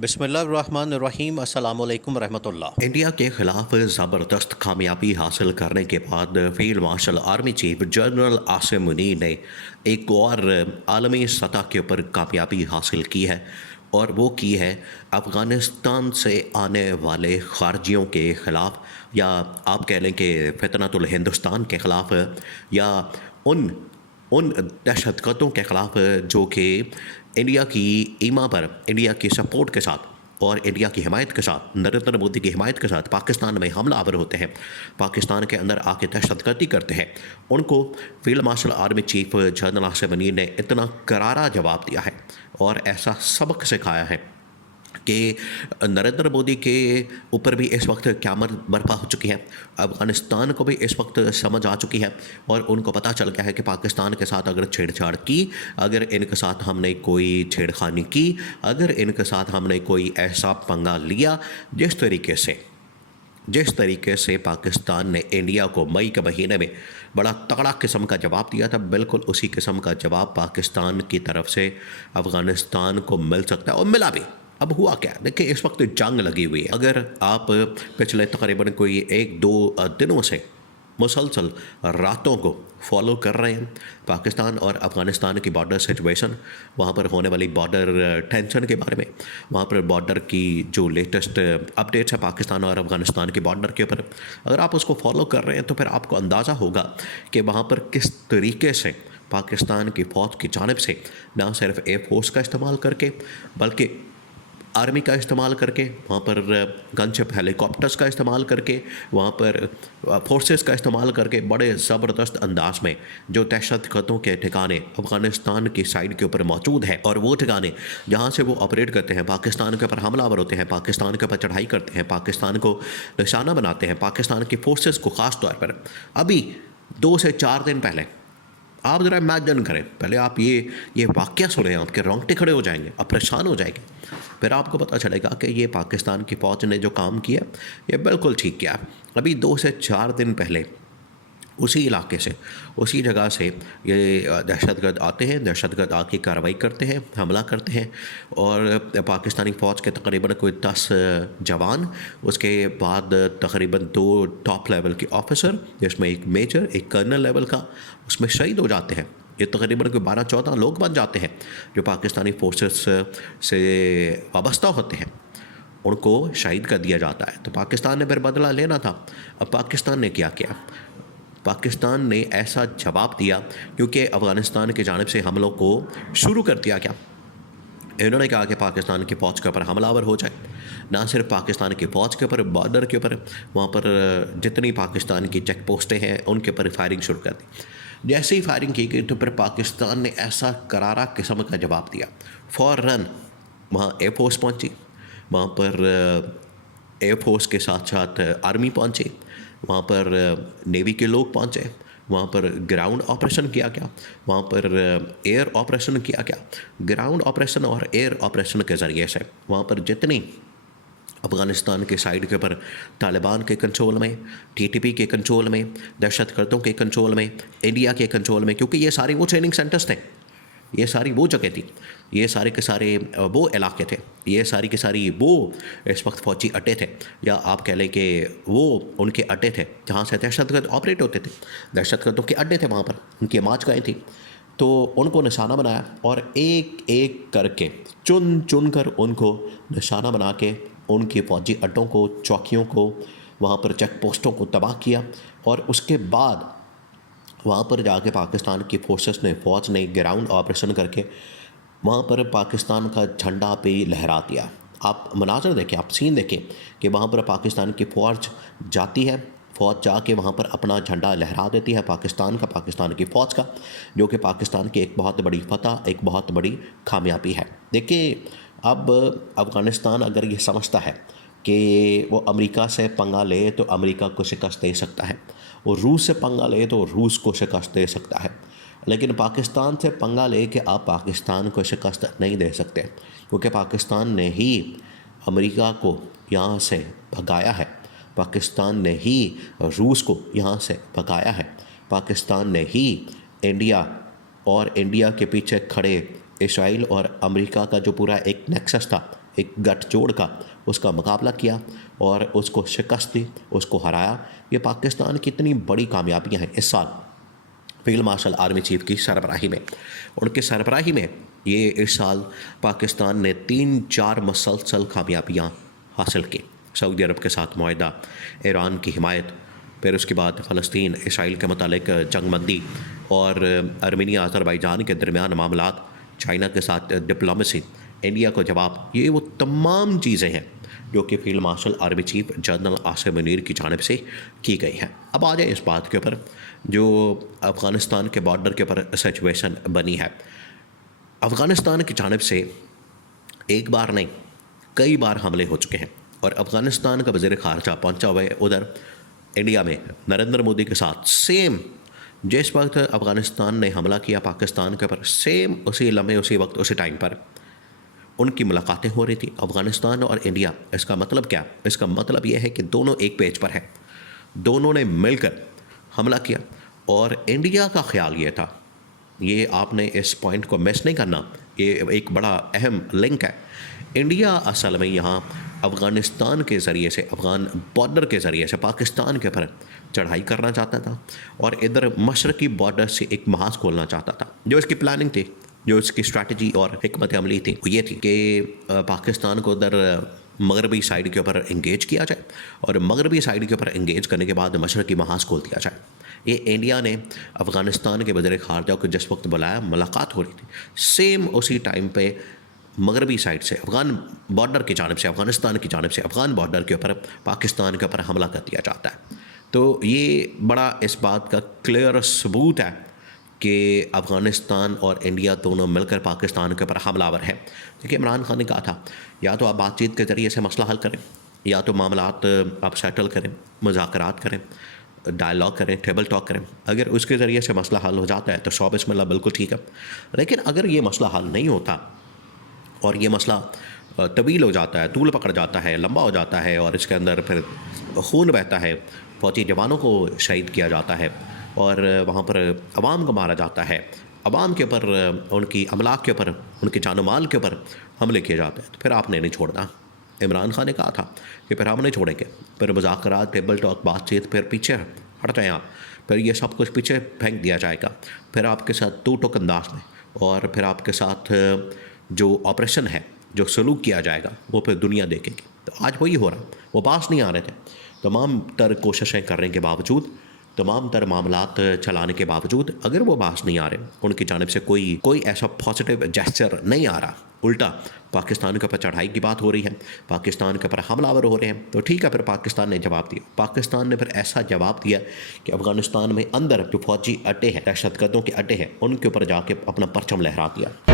بسم اللہ الرحمن الرحیم، السلام علیکم ورحمۃ اللہ۔ انڈیا کے خلاف زبردست کامیابی حاصل کرنے کے بعد field marshal army chief general Asim Munir نے ایک اور عالمی سطح کے اوپر کامیابی حاصل کی ہے، اور وہ کی ہے افغانستان سے آنے والے خارجیوں کے خلاف، یا آپ کہہ لیں کہ فتنۃ الہندوستان کے خلاف، یا ان دہشت گردوں کے خلاف جو کہ انڈیا کی ایما پر، انڈیا کی سپورٹ کے ساتھ اور انڈیا کی حمایت کے ساتھ، نریندر مودی کی حمایت کے ساتھ پاکستان میں حملہ آور ہوتے ہیں، پاکستان کے اندر آ کے دہشت گردی کرتے ہیں، ان کو field marshal army chief general Asim Munir نے اتنا کرارا جواب دیا ہے اور ایسا سبق سکھایا ہے کہ نریندر مودی کے اوپر بھی اس وقت قیامت برپا ہو چکی ہے، افغانستان کو بھی اس وقت سمجھ آ چکی ہے، اور ان کو پتہ چل گیا ہے کہ پاکستان کے ساتھ اگر چھیڑ چھاڑ کی، اگر ان کے ساتھ ہم نے کوئی چھیڑ خانی کی، اگر ان کے ساتھ ہم نے کوئی ایسا پنگا لیا جس طریقے سے پاکستان نے انڈیا کو مئی کے مہینے میں بڑا تگڑا قسم کا جواب دیا تھا، بالکل اسی قسم کا جواب پاکستان کی طرف سے افغانستان کو مل سکتا ہے، اور ملا بھی۔ اب ہوا کیا؟ دیکھیں، اس وقت جنگ لگی ہوئی ہے۔ اگر آپ پچھلے تقریباً کوئی 1-2 دنوں سے مسلسل راتوں کو فالو کر رہے ہیں پاکستان اور افغانستان کی بارڈر سچویشن، وہاں پر ہونے والی بارڈر ٹینشن کے بارے میں، وہاں پر بارڈر کی جو لیٹسٹ اپڈیٹس ہیں پاکستان اور افغانستان کی بارڈر کے اوپر، اگر آپ اس کو فالو کر رہے ہیں تو پھر آپ کو اندازہ ہوگا کہ وہاں پر کس طریقے سے پاکستان کی فوج کی جانب سے نہ صرف ایئر فورس کا استعمال کر کے، بلکہ آرمی کا استعمال کر کے، وہاں پر گن شپ ہیلی کاپٹرز کا استعمال کر کے، وہاں پر فورسز کا استعمال کر کے بڑے زبردست انداز میں جو دہشت گردوں کے ٹھکانے افغانستان کی سائڈ کے اوپر موجود ہے، اور وہ ٹھکانے جہاں سے وہ آپریٹ کرتے ہیں، پاکستان کے اوپر حملہ آور ہوتے ہیں، پاکستان کے اوپر چڑھائی کرتے ہیں، پاکستان کو نشانہ بناتے ہیں، پاکستان کی فورسز کو خاص طور پر، ابھی 2 سے 4 دن پہلے آپ ذرا امیجن کریں، پہلے آپ یہ واقعہ سنیں، آپ کے رونگٹے کھڑے ہو جائیں گے، آپ پریشان ہو جائیں گے، پھر آپ کو پتہ چلے گا کہ یہ پاکستان کی فوج نے جو کام کیا یہ بالکل ٹھیک کیا۔ ابھی 2 سے 4 دن پہلے اسی علاقے سے، اسی جگہ سے یہ دہشت گرد آتے ہیں، دہشت گرد آ کے کارروائی کرتے ہیں، حملہ کرتے ہیں، اور پاکستانی فوج کے تقریباً کوئی 10 جوان، اس کے بعد تقریباً 2 ٹاپ لیول کے آفیسر، جس میں ایک میجر، ایک کرنل لیول کا، اس میں شہید ہو جاتے ہیں۔ یہ تقریباً کوئی 12-14 لوگ بن جاتے ہیں جو پاکستانی فورسز سے وابستہ ہوتے ہیں، ان کو شہید کر دیا جاتا ہے۔ تو پاکستان نے پھر بدلہ لینا تھا۔ اب پاکستان نے کیا کیا؟ پاکستان نے ایسا جواب دیا، کیونکہ افغانستان کی جانب سے حملوں کو شروع کر دیا گیا۔ انہوں نے کہا کہ پاکستان کی فوج کے اوپر حملہ آور ہو جائے، نہ صرف پاکستان کی فوج کے اوپر، بارڈر کے اوپر، وہاں پر جتنی پاکستان کی چیک پوسٹیں ہیں ان کے اوپر فائرنگ شروع کر دی۔ جیسے ہی فائرنگ کی گئی تو پھر پاکستان نے ایسا کرارا قسم کا جواب دیا، فوراً وہاں ایئر فورس پہنچی، وہاں پر ایئر فورس کے ساتھ ساتھ آرمی پہنچی، وہاں پر نیوی کے لوگ پہنچے، وہاں پر گراؤنڈ آپریشن کیا گیا، وہاں پر ایئر آپریشن کیا گیا۔ گراؤنڈ آپریشن اور ایئر آپریشن کے ذریعے سے وہاں پر جتنی افغانستان کے سائیڈ کے اوپر طالبان کے کنٹرول میں، ٹی ٹی پی کے کنٹرول میں، دہشت گردوں کے کنٹرول میں، انڈیا کے کنٹرول میں، کیونکہ یہ سارے وہ ٹریننگ سینٹرز تھے، یہ ساری وہ جگہ تھی، یہ سارے کے سارے وہ علاقے تھے، یہ ساری کے ساری وہ اس وقت فوجی اڈے تھے، یا آپ کہہ لیں کہ وہ ان کے اڈے تھے جہاں سے دہشت گرد آپریٹ ہوتے تھے، دہشت گردوں کے اڈے تھے، وہاں پر ان کی مارچ گئے تھیں، تو ان کو نشانہ بنایا، اور ایک ایک کر کے چن کر ان کو نشانہ بنا کے ان کی فوجی اڈوں کو، چوکیوں کو، وہاں پر چیک پوسٹوں کو تباہ کیا، اور اس کے بعد وہاں پر جا کے پاکستان کی فورسز نے، فوج نے گراؤنڈ آپریشن کر کے وہاں پر پاکستان کا جھنڈا پہ لہرا دیا۔ آپ مناظر دیکھیں، آپ سین دیکھیں کہ وہاں پر پاکستان کی فوج جاتی ہے، فوج جا کے وہاں پر اپنا جھنڈا لہرا دیتی ہے، پاکستان کا، پاکستان کی فوج کا، جو کہ پاکستان کی ایک بہت بڑی فتح، ایک بہت بڑی کامیابی ہے۔ دیکھیں، اب افغانستان اگر یہ سمجھتا ہے کہ وہ امریکہ سے پنگا لے تو امریکہ کو شکست دے سکتا ہے، وہ روس سے پنگا لے تو روس کو شکست دے سکتا ہے، لیکن پاکستان سے پنگا لے کے آپ پاکستان کو شکست نہیں دے سکتے، کیونکہ پاکستان نے ہی امریکہ کو یہاں سے بھگایا ہے، پاکستان نے ہی روس کو یہاں سے بھگایا ہے، پاکستان نے ہی انڈیا اور انڈیا کے پیچھے کھڑے اسرائیل اور امریکہ کا جو پورا ایک نیکسس تھا، ایک گٹھ جوڑ کا اس کا مقابلہ کیا اور اس کو شکست دی، اس کو ہرایا۔ یہ پاکستان کی اتنی بڑی کامیابیاں ہیں اس سال فیلڈ مارشل آرمی چیف کی سربراہی میں، ان کی سربراہی میں یہ اس سال پاکستان نے 3-4 مسلسل کامیابیاں حاصل کی۔ سعودی عرب کے ساتھ معاہدہ، ایران کی حمایت، پھر اس کے بعد فلسطین اسرائیل کے متعلق جنگ بندی اور ارمینیا آذربائیجان کے درمیان معاملات، چائنا کے ساتھ ڈپلومیسی، انڈیا کو جواب، یہ وہ تمام چیزیں ہیں جو کہ field marshal army chief general Asim Munir کی جانب سے کی گئی ہیں۔ اب آ جائیں اس بات کے اوپر جو افغانستان کے بارڈر کے اوپر سچویشن بنی ہے۔ افغانستان کی جانب سے ایک بار نہیں کئی بار حملے ہو چکے ہیں، اور افغانستان کا وزیر خارجہ پہنچا ہوا ہے ادھر انڈیا میں نریندر مودی کے ساتھ، سیم جس وقت افغانستان نے حملہ کیا پاکستان کے اوپر، سیم اسی لمحے اسی وقت اسی ٹائم پر ان کی ملاقاتیں ہو رہی تھیں افغانستان اور انڈیا۔ اس کا مطلب کیا؟ اس کا مطلب یہ ہے کہ دونوں ایک پیج پر ہیں، دونوں نے مل کر حملہ کیا، اور انڈیا کا خیال یہ تھا، یہ آپ نے اس پوائنٹ کو مس نہیں کرنا، یہ ایک بڑا اہم لنک ہے۔ انڈیا اصل میں یہاں افغانستان کے ذریعے سے، افغان بارڈر کے ذریعے سے پاکستان کے اوپر چڑھائی کرنا چاہتا تھا، اور ادھر مشرقی بارڈر سے ایک محاذ کھولنا چاہتا تھا۔ جو اس کی پلاننگ تھی، جو اس کی اسٹریٹجی اور حکمت عملی تھی، وہ یہ تھی کہ پاکستان کو ادھر مغربی سائیڈ کے اوپر انگیج کیا جائے، اور مغربی سائیڈ کے اوپر انگیج کرنے کے بعد مشرقی محاذ کھول دیا جائے۔ یہ انڈیا نے افغانستان کے وزیر خارجہ کو جس وقت بلایا، ملاقات ہو رہی تھی، سیم اسی ٹائم پہ مغربی سائڈ سے افغان بارڈر کی جانب سے، افغانستان کی جانب سے افغان بارڈر کے اوپر پاکستان کے اوپر حملہ کر دیا جاتا ہے۔ تو یہ بڑا اس بات کا کلیئر ثبوت ہے کہ افغانستان اور انڈیا دونوں مل کر پاکستان کے اوپر حملہ آور ہے۔ دیکھیے عمران خان نے کہا تھا یا تو آپ بات چیت کے ذریعے سے مسئلہ حل کریں، یا تو معاملات آپ سیٹل کریں، مذاکرات کریں، ڈائلاگ کریں، ٹیبل ٹاک کریں۔ اگر اس کے ذریعے سے مسئلہ حل ہو جاتا ہے تو 100 بسم اللہ بالکل ٹھیک ہے، لیکن اگر یہ مسئلہ حل نہیں ہوتا اور یہ مسئلہ طویل ہو جاتا ہے، طول پکڑ جاتا ہے، لمبا ہو جاتا ہے، اور اس کے اندر پھر خون بہتا ہے، فوجی جوانوں کو شہید کیا جاتا ہے، اور وہاں پر عوام کو مارا جاتا ہے، عوام کے اوپر، ان کی املاک کے اوپر، ان کے جان و مال کے اوپر حملے کیے جاتے ہیں، تو پھر آپ نے نہیں چھوڑنا۔ عمران خان نے کہا تھا کہ پھر ہم نہیں چھوڑیں گے، پھر مذاکرات، ٹیبل ٹاک، بات چیت، پھر پیچھے ہٹ جائیں آپ، پھر یہ سب کچھ پیچھے پھینک دیا جائے گا، پھر آپ کے ساتھ تو ٹوک انداز میں، اور پھر آپ کے ساتھ جو آپریشن ہے، جو سلوک کیا جائے گا، وہ پھر دنیا دیکھے گی۔ تو آج وہی ہو رہا، وہ پاس نہیں آ رہے تھے، تمام تر کوششیں کرنے کے باوجود، تمام تر معاملات چلانے کے باوجود، اگر وہ باس نہیں آ رہے، ان کی جانب سے کوئی ایسا پازیٹیو جیسچر نہیں آ رہا، الٹا پاکستان کے اوپر چڑھائی کی بات ہو رہی ہے، پاکستان کے اوپر حملہ آور ہو رہے ہیں، تو ٹھیک ہے، پھر پاکستان نے جواب دیا۔ پاکستان نے پھر ایسا جواب دیا کہ افغانستان میں اندر جو فوجی اڈے ہیں، دہشت گردوں کے اڈے ہیں، ان کے اوپر جا کے اپنا پرچم لہرا دیا۔